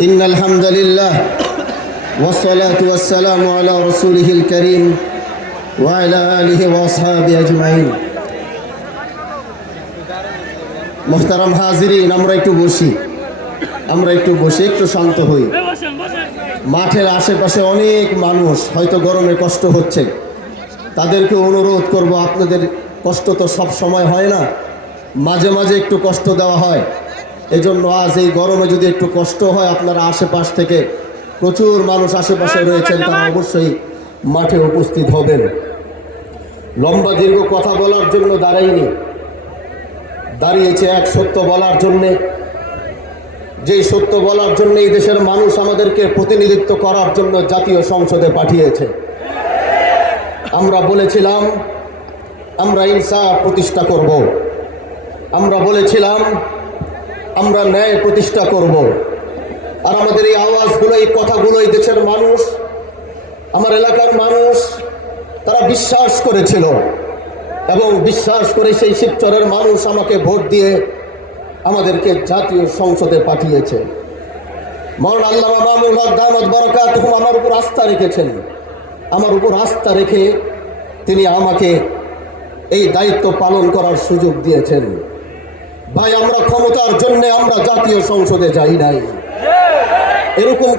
إن الحمد لله والصلاة والسلام على رسوله الكريم وعلى آله وأصحابه أجمعين محترم হাজিরিন আমরা একটু বসি একটু শান্ত হই। মাঠের আশেপাশে অনেক মানুষ হয়তো গরমে কষ্ট হচ্ছে, তাদেরকে অনুরোধ করব, আপনাদের কষ্ট তো সব সময় হয় না, মাঝে মাঝে একটু কষ্ট দেওয়া হয়। এজন্য আজ এই গরমে যদি একটু কষ্ট হয়, আপনারা আশেপাশ থেকে প্রচুর মানুষ আশেপাশে রয়েছেন, তারা অবশ্যই মাঠে উপস্থিত হবেন। লম্বা দীর্ঘ কথা বলার জন্য দাঁড়িয়েছে এক সত্য বলার জন্যে, যেই সত্য বলার জন্য এই দেশের মানুষ আমাদেরকে প্রতিনিধিত্ব করার জন্য জাতীয় সংসদে পাঠিয়েছে। আমরা বলেছিলাম আমরা ইনসাফ প্রতিষ্ঠা করব, আমরা বলেছিলাম আমরা ন্যায় প্রতিষ্ঠা করব। আর আমাদের এই আওয়াজগুলো, এই কথাগুলো এই দেশের মানুষ, আমার এলাকার মানুষ, তারা বিশ্বাস করেছিল এবং বিশ্বাস করে সেই শিবচরের মানুষ আমাকে ভোট দিয়ে আমাদেরকে জাতীয় সংসদে পাঠিয়েছে। মাওলানা আল্লামা মামুনুল হক দামাত বারাকাতুহু আমার উপর আস্থা রেখেছেন। আমার উপর আস্থা রেখে তিনি আমাকে এই দায়িত্ব পালন করার সুযোগ দিয়েছেন। ভাই, আমরা ক্ষমতার জন্য আমরা জাতীয় সংসদে যাই নাই, এরকম